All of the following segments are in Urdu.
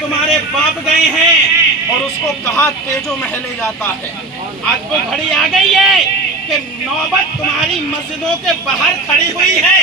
تمہارے باپ گئے ہیں اور اس کو کہا تیجو محلے جاتا ہے۔ آج وہ گھڑی آ گئی ہے کہ نوبت تمہاری مسجدوں کے باہر کھڑی ہوئی ہے،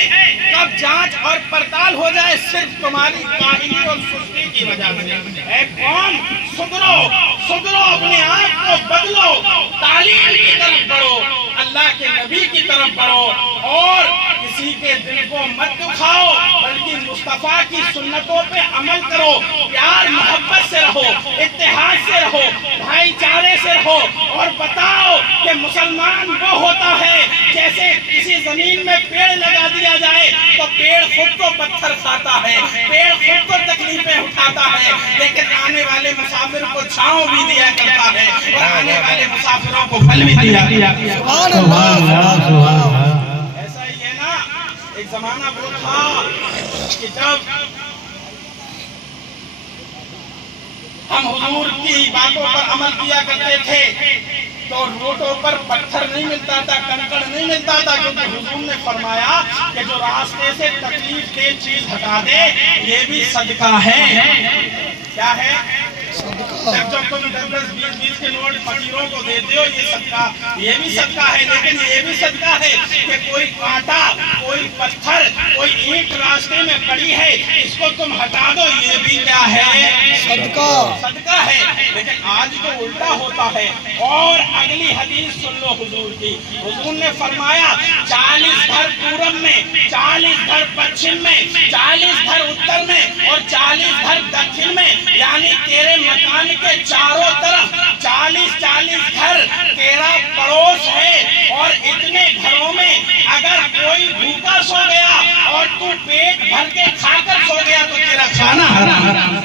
کب جانچ اور پڑتال ہو جائے صرف تمہاری کاہلی اور سستی کی وجہ سے۔ اے قوم، سدھرو، اپنے آپ کو بدلو، تعلیم کی طرف بڑھو، اللہ کے نبی کی طرف بڑھو، اور کسی کے دل کو مت دکھاؤ بلکہ مصطفیٰ کی سنتوں پہ عمل کرو، پیار محبت سے رہو، اتحاد سے رہو، بھائی چارے سے رہو، اور بتاؤ کہ مسلمان وہ ہوتا ہے جیسے کسی زمین میں پیڑ لگا دیا جائے تو پیڑ خود کو پتھر کھاتا ہے، پیڑ خود کو تکلیفیں اٹھاتا ہے، لیکن آنے والے مسافر کو چھاؤں بھی دیا کرتا ہے اور آنے والے مسافروں کو پھل بھی دیا کرتا ہے۔ ایسا ہی ہے نا، ایک زمانہ وہ تھا کہ جب ہم حضور کی باتوں پر عمل کیا کرتے تھے تو روٹوں پر پتھر نہیں ملتا تھا، کنکڑ نہیں ملتا تھا، کیونکہ حضور نے فرمایا کہ جو راستے سے تکلیف دہ چیز ہٹا دے یہ بھی صدقہ ہے۔ کیا ہے؟ جب تم 10 20 کے نوٹ فقیروں کو دیتے ہو یہ صدقہ، یہ بھی صدقہ ہے، لیکن یہ بھی صدقہ ہے کہ کوئی کانٹا، کوئی پتھر، کوئی اینٹ راستے میں پڑی ہے، اس کو تم ہٹا دو، یہ بھی کیا ہے؟ صدقہ ہے۔ لیکن آج تو الٹا ہوتا ہے۔ اور اگلی حدیث سن لو حضور کی، حضور نے فرمایا 40 گھر پورب میں، 40 گھر پچھم میں، 40 گھر اتر میں اور 40 گھر دکھن میں، یعنی تیرے مکان کے چاروں طرف 40 گھر تیرا پڑوس ہے، اور اتنے گھروں میں اگر کوئی بھوکا سو گیا اور تو پیٹ بھر کے کھا کر سو گیا تو تیرا کھانا حرام۔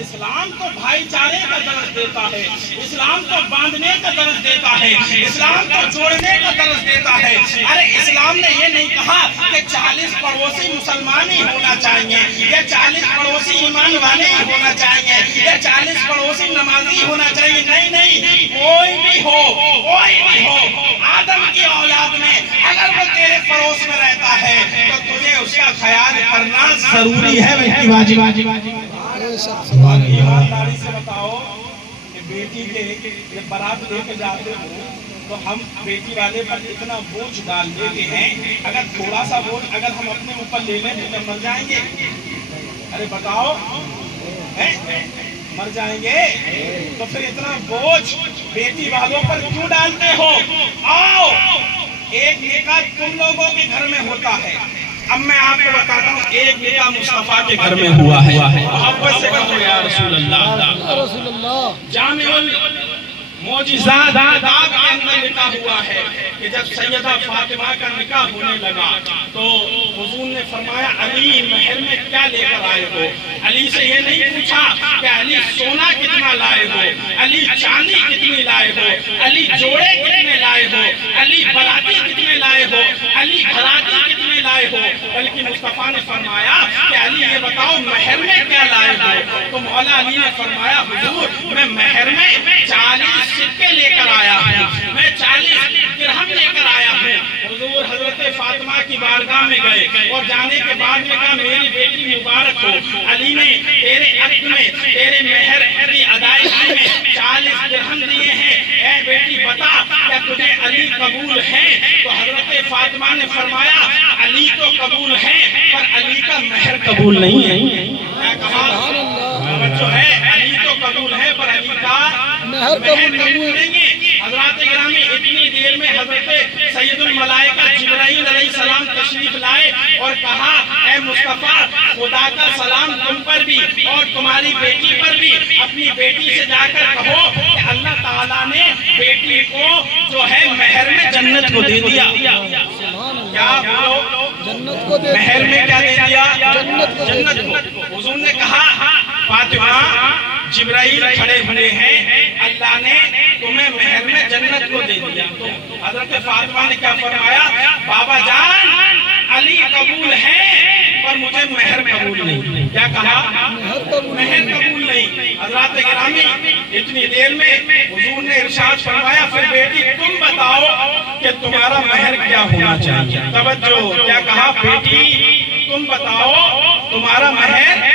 اسلام تو بھائی چارے کا درس دیتا ہے، اسلام تو باندھنے کا درس دیتا ہے، اسلام تو جوڑنے کا درس دیتا ہے۔ ارے اسلام نے یہ نہیں کہا کہ 40 پڑوسی مسلمان ہی ہونا چاہیے، یا 40 پڑوسی ایمان والے ہی ہونا چاہیے، یا 40 پڑوسی نمازی ہونا چاہیے۔ نہیں نہیں، کوئی بھی ہو، آدم کی اولاد میں اگر وہ تیرے پڑوس میں رہتا ہے تو تجھے اس کا خیال کرنا ضروری ہے، بلکہ واجب۔ ایمانداری سے بتاؤ کہ بیٹی کے جب بارات لے کے جاتے ہو تو ہم بیٹی والے پر اتنا بوجھ ڈال دیتے ہیں، اگر تھوڑا سا بوجھ اگر ہم اپنے اوپر لے لیں تو مر جائیں گے؟ ارے بتاؤ، مر جائیں گے؟ تو پھر اتنا بوجھ بیٹی والوں پر کیوں ڈالتے ہو؟ آؤ، ایک نکاح تم لوگوں کے گھر میں ہوتا ہے، اب میں آپ کو بتاتا ہوں ایک نکاح مصطفیٰ کے گھر میں ہوا ہے۔ محبت سے کہو یا رسول اللہ۔ جامع المعجزات کے اندر نکاح ہوا ہے کہ جب سیدہ فاطمہ کا نکاح ہونے لگا تو حضور نے فرمایا علی مہر میں کیا لے کر آئے ہو؟ علی سے یہ نہیں پوچھا کہ علی سونا کتنا لائے ہو، علی چاندی کتنی لائے ہو، علی جوڑے کتنے لائے ہو، علی براتی کتنے لائے ہو، علی گھراتی کتنے لائے ہو، بلکہ مصطفیٰ نے فرمایا کہ علی یہ بتاؤ مہر میں کیا لائے ہو؟ تو مولا علی نے فرمایا حضور میں مہر میں 40 سکے لے کر آیا ہوں، میں 40 درہم لے کر آیا ہوں۔ حضور حضرت فاطمہ کی بارگاہ میں گئے اور جانے کے بعد میں کہا میری بیٹی مبارک ہو، علی نے تیرے عقد میں تیرے مہر کی ادائیگی میں 40 درہم دیے ہیں، اے بیٹی بتا کیا تجھے علی قبول ہے؟ تو حضرت فاطمہ نے فرمایا علی تو قبول ہے پر علی کا مہر قبول نہیں ہے۔ کیا کہا؟ جو ہے علی تو قبول ہے پر علی کا مہر قبول نہیں ہے۔ حضرات گرامی اتنی دیر میں حضرت سید الملائکہ جبرائیل علیہ السلام تشریف لائے اور کہا اے مصطفیٰ خدا کا سلام تم پر بھی اور تمہاری بیٹی پر بھی، اپنی بیٹی سے جا کر کہو کہ اللہ تعالیٰ نے بیٹی کو جو ہے مہر میں جنت کو دے دیا۔ کیا بولو؟ جنت کو دے دیا۔ مہر میں کیا دے دیا؟ جنت کو۔ حضور نے کہا فاطمہ جبرائیل کھڑے ہوئے ہیں، اللہ نے تمہیں مہر میں جنت کو دے دیا۔ تو حضرت فاطمہ نے کیا فرمایا؟ بابا جان علی قبول ہے پر مجھے مہر قبول نہیں۔ کیا کہا؟ مہر قبول نہیں۔ حضرات گرامی اتنی دیر میں حضور نے ارشاد فرمایا پھر بیٹی تم بتاؤ کہ تمہارا مہر کیا ہونا چاہیے؟ توجہ، کیا کہا؟ بیٹی تم بتاؤ تمہارا مہر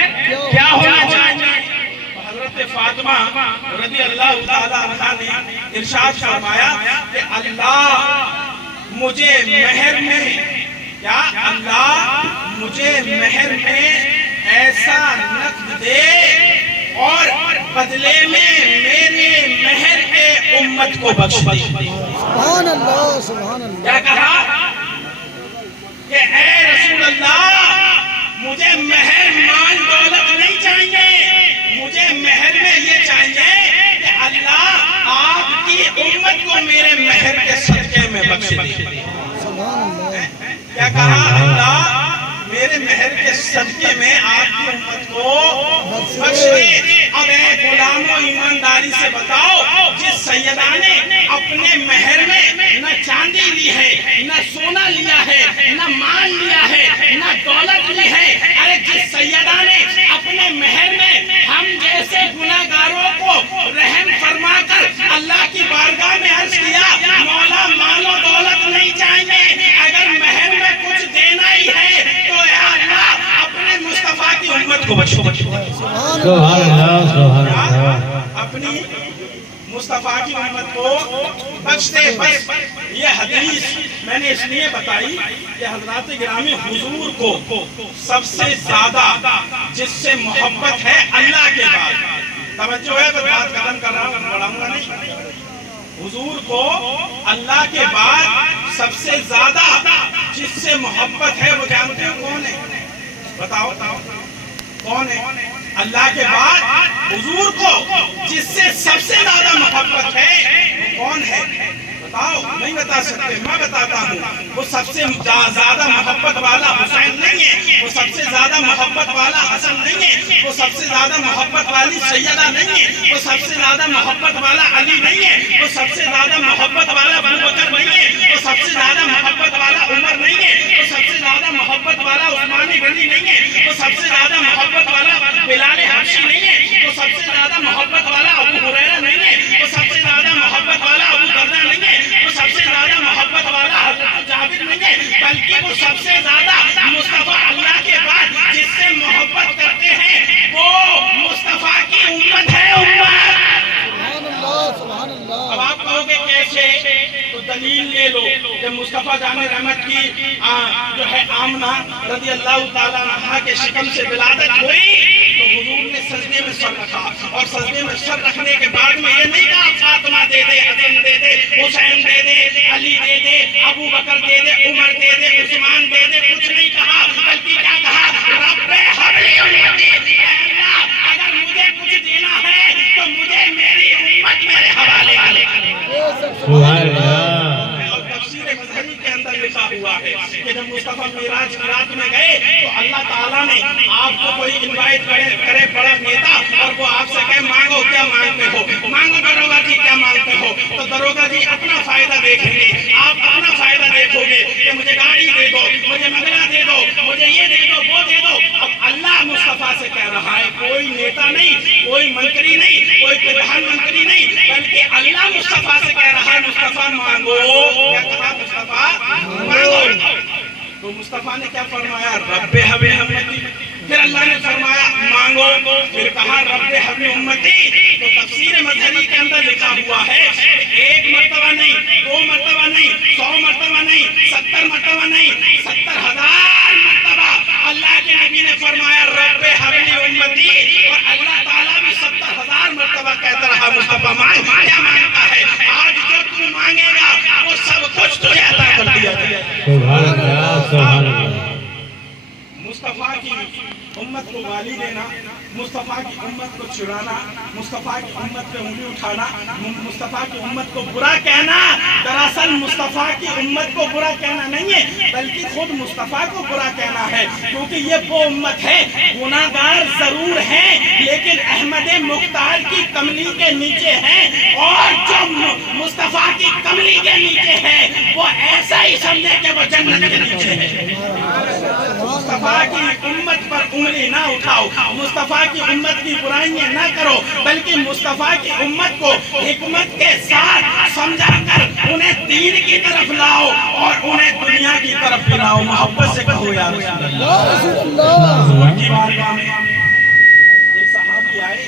فاطمہ رضی اللہ تعالیٰ عنہ نے ارشاد فرمایا کہ اللہ مجھے مہر میں کیا اللہ مجھے مہر میں ایسا نقد دے اور بدلے میں میرے مہر کے امت کو بخش دے. سبحان اللہ سبحان اللہ. کیا کہا کہ اے رسول اللہ مجھے مہر مال دولت نہیں چاہیے, مجھے مہر میں یہ چاہیے کہ اللہ آپ کی امت کو میرے مہر کے صدقے میں بخش دے. کیا کہا اللہ میرے مہر کے صدقے میں آپ کی امت کو بخش دے. اب اے غلاموں ایمانداری سے بتاؤ جس سیدہ نے اپنے مہر میں نہ چاندی لی ہے, نہ سونا لیا ہے, نہ مال لیا ہے, نہ دولت لی ہے, ارے جس سیدہ نے اپنے مہر میں ہم جیسے گناہگاروں کو رحم فرما کر اللہ کی بارگاہ میں عرض کیا مولا مال و دولت نہیں چاہیے, اگر مہر میں کچھ دینا ہی ہے تو اے اللہ اپنے مصطفیٰ کی امت کو بخش دے. سبحان اللہ سبحان اللہ. اپنی مصطفیٰ کی امت کو بخش دے. بس یہ حدیث میں نے اس لیے بتائی کہ حضرات گرامی حضور کو سب سے زیادہ جس سے محبت ہے اللہ کے بعد, توجہ ہے بات ختم کر رہا ہوں بڑھاؤں گا نہیں, حضور کو اللہ کے بعد سب سے زیادہ جس سے محبت ہے وہ جانتے ہو کون ہے؟ بتاؤ کون ہے؟ اللہ کے بعد حضور کو جس سے سب سے زیادہ محبت ہے وہ کون ہے؟ بتاؤ. نہیں بتا سکتے, میں بتاتا ہوں. وہ سب سے زیادہ محبت والا حسین نہیں ہے, وہ سب سے زیادہ محبت والا حسن نہیں ہے, وہ سب سے زیادہ محبت والی سیدہ نہیں ہے, وہ سب سے زیادہ محبت والا علی نہیں ہے, وہ سب سے زیادہ محبت والا ابو بکر نہیں ہے, وہ سب سے زیادہ محبت والا عمر نہیں ہے, وہ سب سے زیادہ محبت والا عثمان غنی نہیں ہے, وہ سب سے زیادہ محبت والا بلال حبشی نہیں ہے, وہ سب سے زیادہ محبت والا ابو ہریرہ نہیں ہے, وہ سب سے زیادہ محبت والا ابو دردہ نہیں ہے, وہ سب سے زیادہ محبت والا حضرت جابر نہیں ہے, بلکہ وہ سب سے زیادہ مصطفیٰ اللہ کے بعد جس سے محبت کرتے ہیں وہ مصطفیٰ کی امت ہے. سبحان اللہ سبحان اللہ. اب آپ کہو گے کیسے, تو دلیل لے لو کہ مصطفیٰ جان رحمت کی جو ہے آمنہ رضی اللہ تعالیٰ عنہ کے شکم سے ولادت ہوئی تو حضور نے سجدے میں سر رکھا, اور سجدے میں سر رکھنے کے بعد میں یہ نہیں کہا فاطمہ دے دے, حسن دے دے, حسین دے دے, علی دے دے, ابو بکر دے دے, عمر دے دے, عثمان دے دے, کچھ نہیں کہا, بلکہ کیا کہا رب حبلی امتی, اے اللہ اگر مجھے کچھ دینا ہے تو مجھے میری امت میرے حوالے کرے. سبحان اللہ. تفسیر مظہری کے اندر لکھا ہوا ہے کہ جب مصطفیٰ معراج کی رات میں گئے تو اللہ تعالیٰ نے آپ کو کوئی انوائٹ کرے بڑا نیتا اور وہ آپ سے کہے مانگو کیا مانگتے ہو, مانگو دروگا جی کیا مانگتے ہو, تو دروگا جی اپنا فائدہ دیکھیں گے, آپ اپنا فائدہ دیکھو گے کہ مجھے گاڑی دے دو, مجھے بنگلہ دے دو, مجھے یہ دے دو, وہ دے دو. اب اللہ مصطفیٰ سے کہہ رہا ہے, کوئی نیتا نہیں, کوئی منتری نہیں, کوئی پردھان منتری نہیں, بلکہ اللہ مصطفیٰ سے کہہ رہا ہے مصطفیٰ مانگو. کیا کہا مصطفیٰ مانگو. تو مصطفیٰ نے کیا فرمایا رب حبلی امتی, پھر اللہ نے فرمایا مانگو, پھر کہا رب حبلی امتی. تو تفسیر مظہری کے اندر لکھا ہوا ہے ایک مرتبہ نہیں, دو مرتبہ نہیں, 100 مرتبہ نہیں, 70 مرتبہ نہیں, 70,000 مرتبہ اللہ کے نبی نے فرمایا رب حبلی امتی, اور اللہ تعالیٰ بھی 70,000 مرتبہ کہتا رہا مصطفیٰ مانگ. کیا مانگتا ہے آج جو تو مانگے گا وہ سب کچھ تجھے عطا کر دیا جائے. سبحان اللہ سبحان اللہ. مصطفیٰ کی امت کو گالی دینا, مصطفیٰ کی امت کو چڑھانا, مصطفیٰ کی امت پہ انگلی اٹھانا, مصطفیٰ کی امت کو برا کہنا, دراصل مصطفیٰ کی امت کو برا کہنا نہیں ہے بلکہ خود مصطفیٰ کو برا کہنا ہے, کیونکہ یہ وہ امت ہے گناہگار ضرور ہیں لیکن احمد مختار کی کملی کے نیچے ہیں, اور جو مصطفیٰ کی کملی کے نیچے ہے وہ ایسا ہی سمجھے کہ وہ جنت کے نیچے ہے. مصطفیٰ کی امت پر انگلی نہ اٹھاؤ, مصطفیٰ کی امت کی برائیاں نہ کرو, بلکہ مصطفیٰ کی امت کو حکمت کے ساتھ سمجھا کر انہیں دین کی طرف لاؤ اور انہیں دنیا کی طرف لاؤ. محبت سے کہو یا رسول اللہ. حضور کی بارگاہ میں ایک صحابی آئے